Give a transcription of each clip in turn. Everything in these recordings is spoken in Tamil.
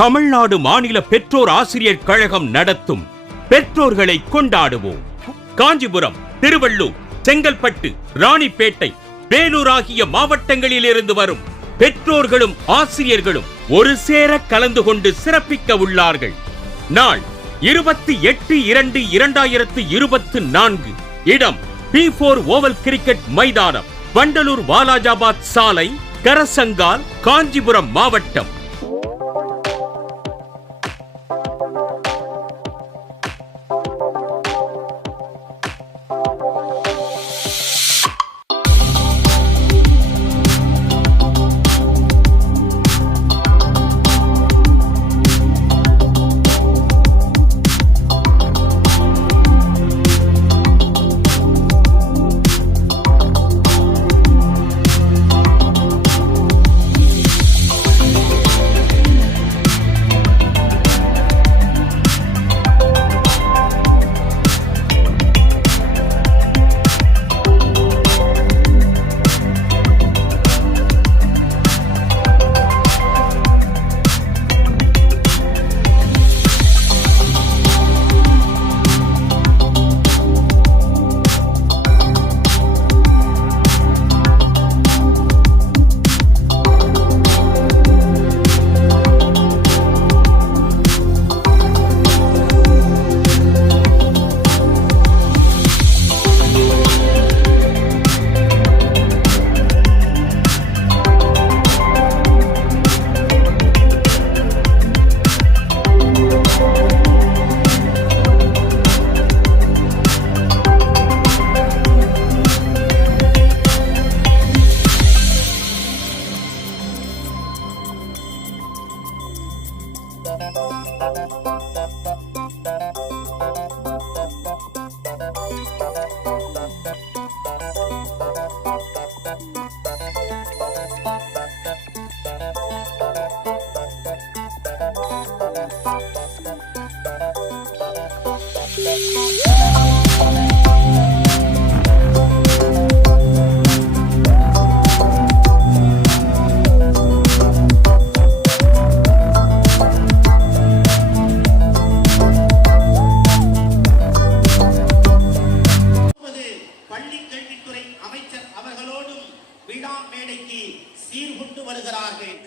தமிழ்நாடு மாநில பெற்றோர் ஆசிரியர் கழகம் நடத்தும் பெற்றோர்களை கொண்டாடுவோம். காஞ்சிபுரம், திருவள்ளூர், செங்கல்பட்டு, ராணிப்பேட்டை, வேலூர் ஆகிய மாவட்டங்களில் இருந்து வரும் பெற்றோர்களும் ஆசிரியர்களும் ஒரு சேர கலந்து கொண்டு சிறப்பிக்க உள்ளார்கள். நாள் 28/2/2024. இடம் P4 ஓவல் கிரிக்கெட் மைதானம், வண்டலூர் வாலாஜாபாத் சாலை, கரசங்கால், காஞ்சிபுரம் மாவட்டம்.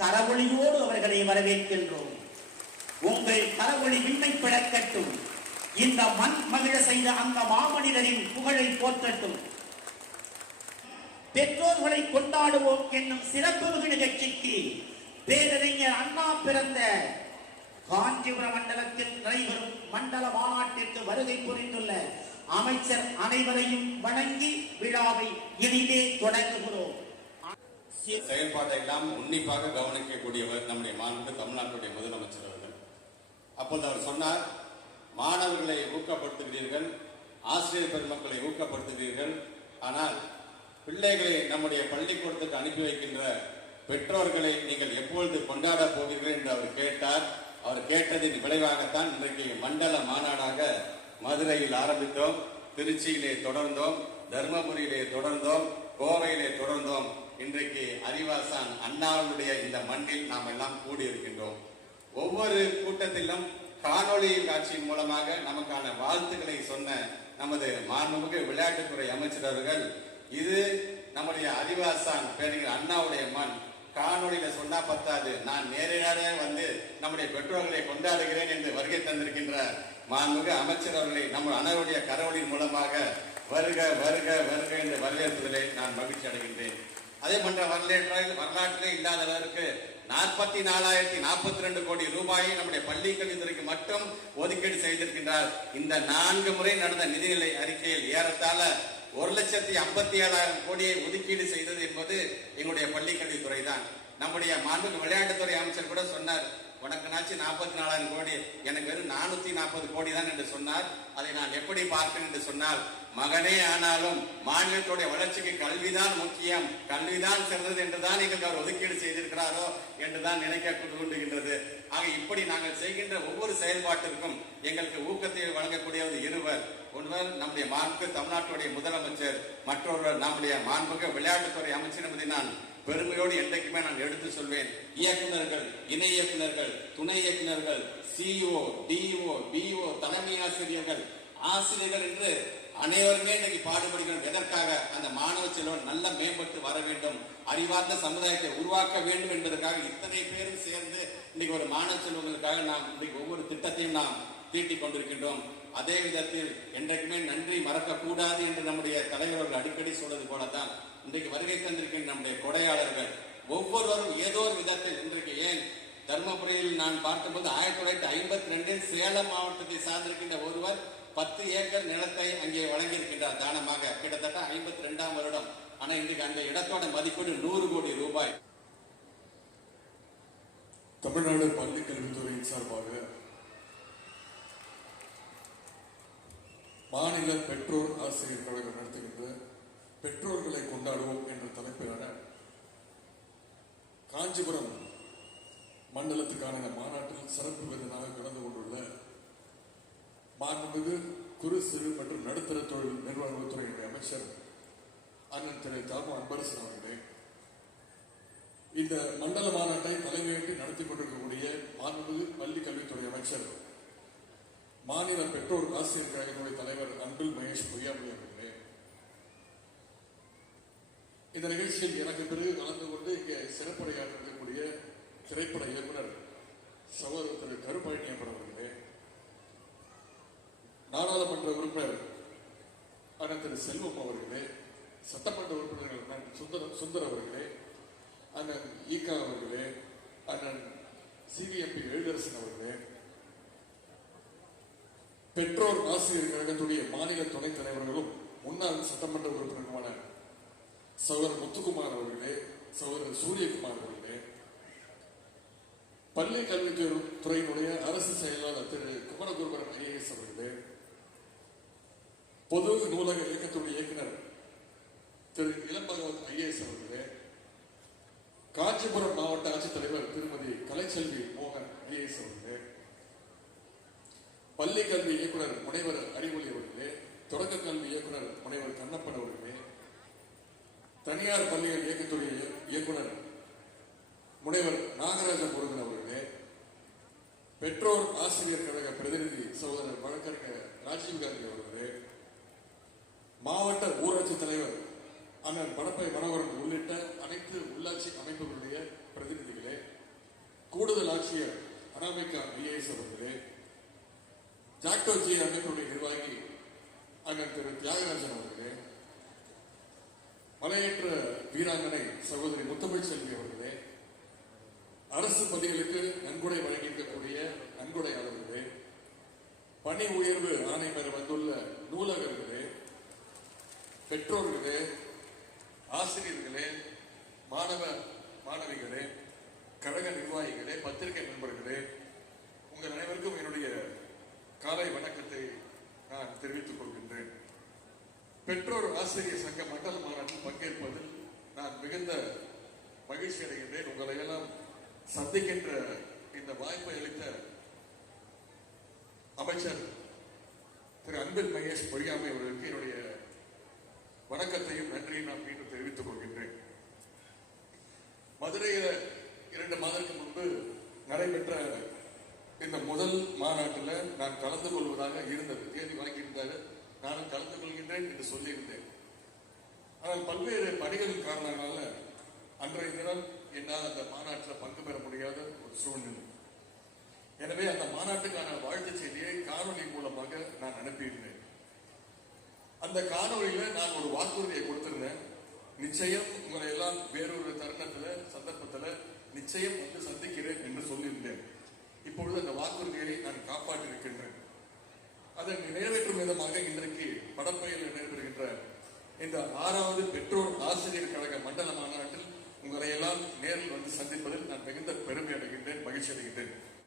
கரவொலியோடு அவர்களை வரவேற்கின்றோம். உங்கள் கரவொலி விண்ணை பிளக்கட்டும். இந்த மண் மகிழ செய்த அந்த மாமனிதரின் புகழை போற்றட்டும். பெற்றோர்களை கொண்டாடுவோம் என்னும் சிறப்பு மிகு நிகழ்ச்சிக்கு பேரறிஞர் அண்ணா பிறந்த காஞ்சிபுரம் மண்டலத்தில் நடைபெறும் மண்டல மாநாட்டிற்கு வருகை புரிந்துள்ள அமைச்சர் அனைவரையும் வணங்கி விழாவை இனிதே தொடங்குகிறோம். செயல்பாட்டை எல்லாம் உன்னிப்பாக கவனிக்கக்கூடியவர் நம்முடைய மாண்பு தமிழ்நாட்டுடைய முதலமைச்சர் அவர்கள். அப்போது அவர் சொன்னார், மாணவர்களை ஊக்கப்படுத்துகிறீர்கள், ஆசிரியர் பெருமக்களை ஊக்கப்படுத்துகிறீர்கள், ஆனால் பிள்ளைகளை நம்முடைய பள்ளிக்கூடத்துக்கு அனுப்பி வைக்கின்ற பெற்றோர்களை நீங்கள் எப்பொழுது கொண்டாட போகிறீர்கள் என்று அவர் கேட்டார். அவர் கேட்டதின் விளைவாகத்தான் இன்றைக்கு மண்டல மாநாடாக மதுரையில் ஆரம்பித்தோம், திருச்சியிலே தொடர்ந்தோம், தர்மபுரியிலே தொடர்ந்தோம், கோவையிலே தொடர்ந்தோம். இன்றைக்கு அறிவாசான் அண்ணாவுடைய இந்த மண்ணில் நாம் எல்லாம் கூடியிருக்கின்றோம். ஒவ்வொரு கூட்டத்திலும் காணொளி காட்சியின் மூலமாக நமக்கான வாழ்த்துக்களை சொன்ன நமது மாண்புமிகு விளையாட்டுத்துறை அமைச்சர் அவர்கள், இது நம்முடைய அறிவாசான் பேருங்கிற அண்ணாவுடைய மண், காணொலியில சொன்னா பத்தாது, நான் நேரடியாக வந்து நம்முடைய பெற்றோர்களை கொண்டாடுகிறேன் என்று வருகை தந்திருக்கின்ற மாண்புமிகு அமைச்சர் அவர்களை நம்ம அனைவருடைய கரவொலியின் மூலமாக வருக வருக வருக என்று வரவேற்பதிலே நான் மகிழ்ச்சி அடைகின்றேன். அதே போன்ற வரலாற்றிலே இல்லாத அளவிற்கு 44,042 கோடி ரூபாயை நம்முடைய பள்ளி கல்வித்துறைக்கு மட்டும் ஒதுக்கீடு செய்திருக்கின்றார். இந்த 4 முறை நடந்த நிதிநிலை அறிக்கையில் ஏறத்தாழ 1,57,000 கோடியை ஒதுக்கீடு செய்தது என்பது எங்களுடைய பள்ளி கல்வித்துறை தான். நம்முடைய மாண்புமிகு விளையாட்டுத்துறை அமைச்சர் கூட சொன்னார், உனக்கு நாச்சு 44,000 கோடி, எனக்கு வெறும் 440 கோடி தான் என்று சொன்னார். அதை நான் எப்படி பார்க்கிறேன் என்று சொன்னால், மகனே ஆனாலும் மாநிலத்துடைய வளர்ச்சிக்கு கல்விதான் முக்கியம், கல்விதான் சிறந்தது என்றுதான் எங்களுக்கு அவர் ஒதுக்கீடு செய்திருக்கிறாரோ என்றுதான் நினைக்க கொண்டுகின்றது. ஆக இப்படி நாங்கள் செய்கின்ற ஒவ்வொரு செயல்பாட்டிற்கும் எங்களுக்கு ஊக்கத்தை வழங்கக்கூடியவர் இருவர். ஒருவர் நம்முடைய மாண்புமிகு தமிழ்நாட்டுடைய முதலமைச்சர், மற்றொருவர் நம்முடைய மாண்புமிகு விளையாட்டுத்துறை அமைச்சர் என்பதை நான் பெருமையோடு என்றைக்குமே நான் எடுத்து சொல்வேன். இயக்குனர்கள், இணை இயக்குனர்கள், துணை இயக்குனர்கள், சிஇஓ, டிஇஓ, பிஇஓ, தலைமை ஆசிரியர்கள், ஆசிரியர்கள் என்று அனைவருமே இன்னைக்கு பாடுபடுகிறோம். எதற்காக? அந்த மாணவ செல்வம் நல்ல மேம்பட்டு வர வேண்டும், அறிவார்ந்த சமுதாயத்தை உருவாக்க வேண்டும் என்பதற்காக இத்தனை பேரும் சேர்ந்து இன்னைக்கு ஒரு மாணவ செல்வங்களுக்காக நாம் இன்னைக்கு ஒவ்வொரு திட்டத்தையும் நாம் தீட்டிக் கொண்டிருக்கின்றோம். அதே விதத்தில் என்றைக்குமே நன்றி மறக்க கூடாது என்று நம்முடைய தலைவர்கள் அடிக்கடி சொல்வது போலதான் இன்றைக்கு வருகை தந்திருக்கின்ற நம்முடைய கொடையாளர்கள் ஒவ்வொருவரும் ஏதோ ஒரு விதத்தில் இன்றைக்கு ஏன் தர்மபுரியில் நான் பார்க்கும்போது 1952 சேலம் மாவட்டத்தை சார்ந்திருக்கின்ற ஒருவர் 10 ஏக்கர் நிலத்தை அங்கே வழங்கியிருக்கின்றார் தானமாக, கிட்டத்தட்ட 52ஆம் வருடம். ஆனா இன்றைக்கு அந்த இடத்தோட மதிப்பீடு 100 கோடி ரூபாய். தமிழ்நாடு பள்ளிக் கல்வித்துறையின் சார்பாக மாநில பெற்றோர் ஆசிரியர் கழகம் நடத்துகின்ற பெற்றோர்களை கொண்டாடுவோம் என்ற தலைப்பிலான காஞ்சிபுரம் மண்டலத்துக்கான மாநாட்டில் சிறப்பு விருந்தினராக கலந்து கொண்டுள்ள மாண்புமிகு குறு சிறு மற்றும் நடுத்தர தொழில் நிர்வாகத்துறையினுடைய அமைச்சர் அண்ணன் திரு தாமு அன்பரசன் அவர்களே, இந்த மண்டல மாநாட்டை தலைமையேற்று நடத்தி கொண்டிருக்கக்கூடிய மாண்புமிகு பள்ளி கல்வித்துறை அமைச்சர் மாநில பெற்றோர் ஆசிரியர் கழகத்துடைய தலைவர் அன்பில் மகேஷ் பொய்யாமொழி அவர்களே, இந்த நிகழ்ச்சியில் எனக்கு பிறகு கலந்து கொண்டு இங்கே சிறப்புரையாற்றக்கூடிய திரைப்பட இயக்குனர் சகோதரர் திரு கருப்பழனியப்பன் அவர்களே, நாடாளுமன்ற உறுப்பினர் அண்ணன் திரு செல்வம் அவர்களே, சட்டமன்ற உறுப்பினர்கள் அண்ணன் சுந்தர் அவர்களே, அண்ணன் ஈகா அவர்களே, அண்ணன் சிவிஎம்பி எழிலரசன் அவர்களே, பெற்றோர் ஆசிரியர் கழகத்துடைய மாநில துணைத் தலைவர்களும் முன்னாள் சட்டமன்ற உறுப்பினருமான சகோதரர் முத்துக்குமார் அவர்களே, சகோதரர் சூரியகுமார் அவர்களே, பள்ளி கல்வித்துறையினுடைய அரசு செயலாளர் திரு குமரகுருபரன் ஐஏஎஸ் அவர்களே, பொது நூலக இயக்கத்துடைய இயக்குனர் திரு இளம்பகவத் ஐஏஎஸ் அவர்களே, காஞ்சிபுரம் மாவட்ட ஆட்சித்தலைவர் திருமதி கலைச்செல்வி மோகன் ஐஏஎஸ் அவர்களே, பள்ளி கல்வி இயக்குனர் முனைவர் அறிவொளி அவர்களே, தொடக்க கல்வி இயக்குனர் முனைவர் கண்ணப்பன் அவர்களே, தனியார் பள்ளிகள் இயக்கத்துடைய இயக்குனர் முனைவர் நாகராஜ முருகன் அவர்களே, பெற்றோர் ஆசிரியர் கழக பிரதிநிதி சகோதரர் வழக்கறிஞர் ராஜீவ்காந்தி அவர்களே, மாவட்ட ஊராட்சி தலைவர் அண்ணன் படப்பை மனோகரன் உள்ளிட்ட அனைத்து உள்ளாட்சி அமைப்புகளுடைய பிரதிநிதிகளே, கூடுதல் ஆட்சியர் அனாமிகா ஐஏஎஸ் அவர்களே, ஜாக்டோஜி அமைப்புடைய நிர்வாகி அண்ணன் திரு தியாகராஜன் அவர்களே, மலையேற்ற வீராங்கனை சகோதரி முத்தமிழ் செல்வி அவர்களே, அரசு பள்ளிகளுக்கு நன்கொடை வழங்கியிருக்கக்கூடிய நன்கொடையாளர்களே, பணி உயர்வு ஆணை பெற வந்துள்ள நூலகர்களே, பெற்றோர்களே, ஆசிரியர்களே, மாணவ மாணவிகளே, கழக நிர்வாகிகளே, பத்திரிகை நண்பர்களே, உங்கள் அனைவருக்கும் என்னுடைய காலை வணக்கத்தை நான் தெரிவித்துக் கொள்கின்றேன். பெற்றோர் ஆசிரியர் சங்க மண்டல மாநாட்டில் பங்கேற்பதில் நான் மிகுந்த மகிழ்ச்சி அடைகின்றேன். உங்களை எல்லாம் சந்திக்கின்ற இந்த வாய்ப்பை அளித்த அமைச்சர் திரு அன்பில் மகேஷ் பொய்யாமை அவர்களுக்கு என்னுடைய வணக்கத்தையும் நன்றியும் நான் மீண்டும் தெரிவித்துக் கொள்கின்றேன். மதுரையில் 2 மாதத்துக்கு முன்பு நடைபெற்ற இந்த முதல் மாநாட்டில் நான் கலந்து கொள்வதாக இருந்தது. தேதி வாங்கியிருந்தாரு, நானும் கலந்து கொள்கின்றேன் என்று சொல்லியிருந்தேன். ஆனால் பல்வேறு பணிகளின் காரணங்களால அன்றைய தினம் என்னால் அந்த மாநாட்டில் பங்கு பெற முடியாத ஒரு சூழ்நிலை. எனவே அந்த மாநாட்டுக்கான வாழ்த்து செய்தியை காணொலி மூலமாக நான் அனுப்பியிருந்தேன். அந்த காணொலியில நான் ஒரு வாக்குறுதியை கொடுத்திருந்தேன். நிச்சயம் உங்களை எல்லாம் வேறொரு தருணத்துல சந்தர்ப்பத்துல நிச்சயம் வந்து சந்திக்கிறேன் என்று சொல்லியிருந்தேன். இப்பொழுது அந்த வாக்குறுதியை நான் காப்பாற்றியிருக்கின்றேன். அதை நிறைவேற்றும் விதமாக இன்றைக்கு படப்பையில் நடைபெறுகின்ற இந்த 6வது பெற்றோர் ஆசிரியர் கழக மண்டல மாநாட்டில் உங்களை எல்லாம் நேரில் வந்து சந்திப்பதில் நான் மிகுந்த பெருமை அடைகின்றேன், மகிழ்ச்சி அடைகின்றேன்.